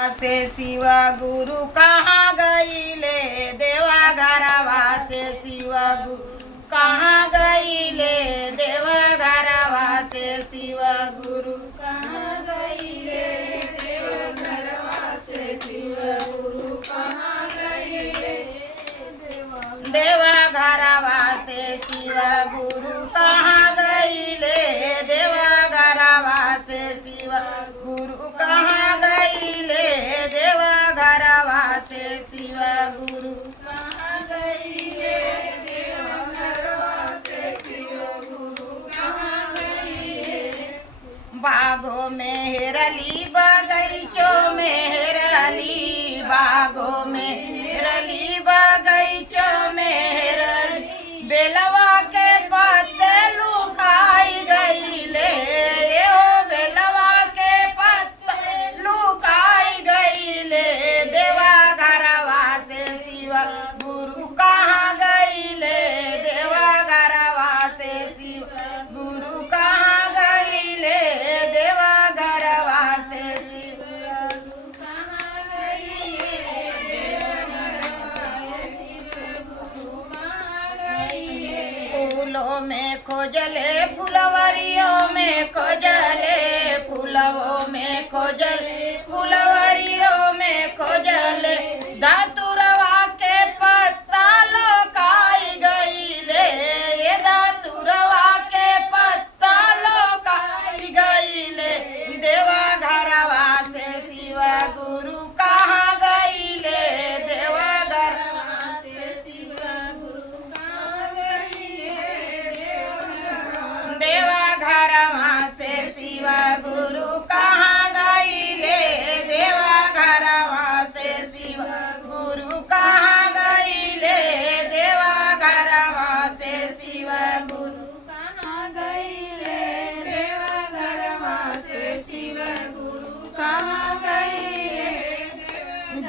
से शिवा गुरु कहाँ गईले देवा घरवा से शिवा गुरु कहाँ गईले देवा घरवा से शिवा गुरु कहाँ गईले देवा घरवा से शिवा गुरु कहाँ गईले देवा घरवा से शिवा गुरु कहाँ गईले देवा घरवा से शिवा गुरु कहाँ गईले देवा घरवा से शिवा गुरु कहाँ गईले देवा घरवा से शिवा गुरु कहाँ गईले बागों में हेरली बगीचों में हेरली बागों में हेरली बगीचों में हेरली बेलवा के पत्ते लुकाई गईले ओ बेलवा के पत्ते लुकाई गईले देवा घरवा से शिवा गुरु कहाँ गईले देवा घरवा से शिवा गुरु कहाँ गईले देवा घरवा से शिवा कहाँ गईले देवा घरवा से शिवा गुरु कहाँ गईले फूलों में खोजले फुलवरियों में खोजले फूलों में खोजले फुलवरियों में खोजले दातुरवा के पत्ता लोकाई गईले ये दातुरवा के पत्ता लोकाई गईले देवा घरवा से शिवा गुरु कहाँ गईले देवा घरवा से शिवा गुरु कहाँ गईले देवा घरवा से शिवा गुरु कहाँ गईले देवा घरवा से शिवा गुरु कहाँ गईले देवा घरवा से शिवा गुरु कहाँ गईले देवा घरवा से शिवा गुरु कहाँ गईले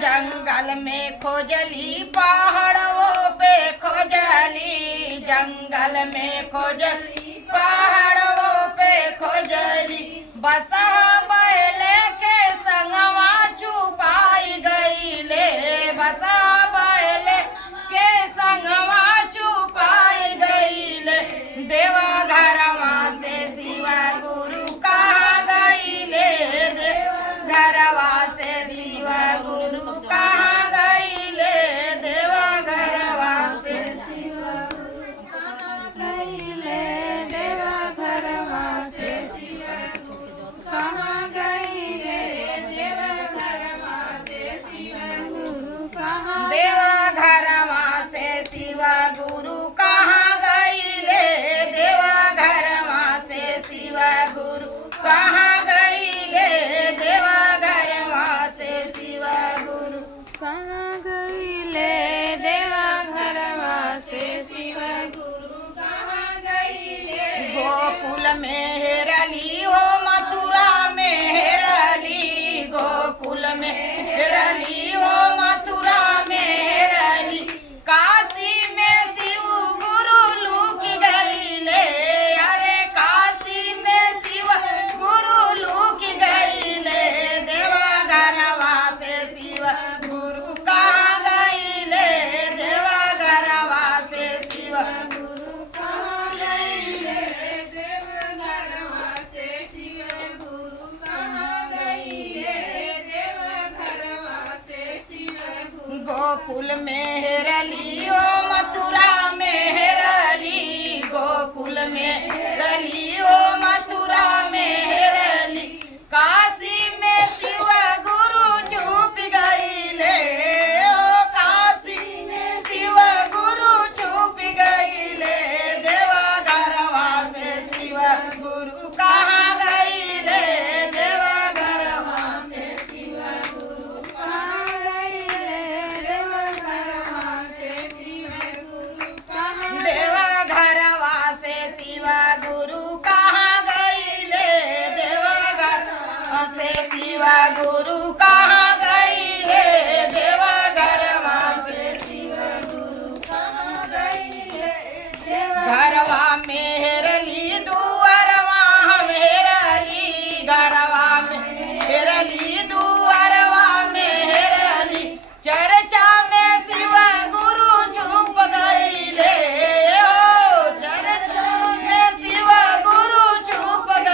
जंगल में खोजली पहाड़ों पे खोजली जंगल में खोजली पहाड़ों पे खोजली बसा बैले के संगवा छुपाई गईले बसा बैले के संगवा छुपाई गईले देवा घरवा से शिवा गुरु कहाँ गईले देवा घरवा से शिवा गुरु कहाँ गईले देवा घरवा से शिवा गुरु कहाँ गईले देवा घरवा से शिवा गुरु कहाँ गईले देवा घरवा से शिवा गुरु कहाँ देवा घरवा से शिवा गुरु कहाँ गईले देवा घरवा से शिवा गुरु कहाँ गईले देवा घरवा से शिवा गुरु कहाँ गईले देवा घरवा से शिवा गुरु कहाँ गईले गोकुल में हेरली हो मथुरा में हेरली गोकुल में हेरली हो मथुरा में हेरली काशी में शिव गुरु लुक गईले अरे काशी में शिव गुरु लुक गईले देवा घरवा से शिव गुरु कहाँ गईले देवा घरवा से शिव गुरु कहाँ गईले देवा घरवा से शिवा गुरु कहाँ गईले देवा घरवा से शिवा गुरु गोकुल में हेरली ओ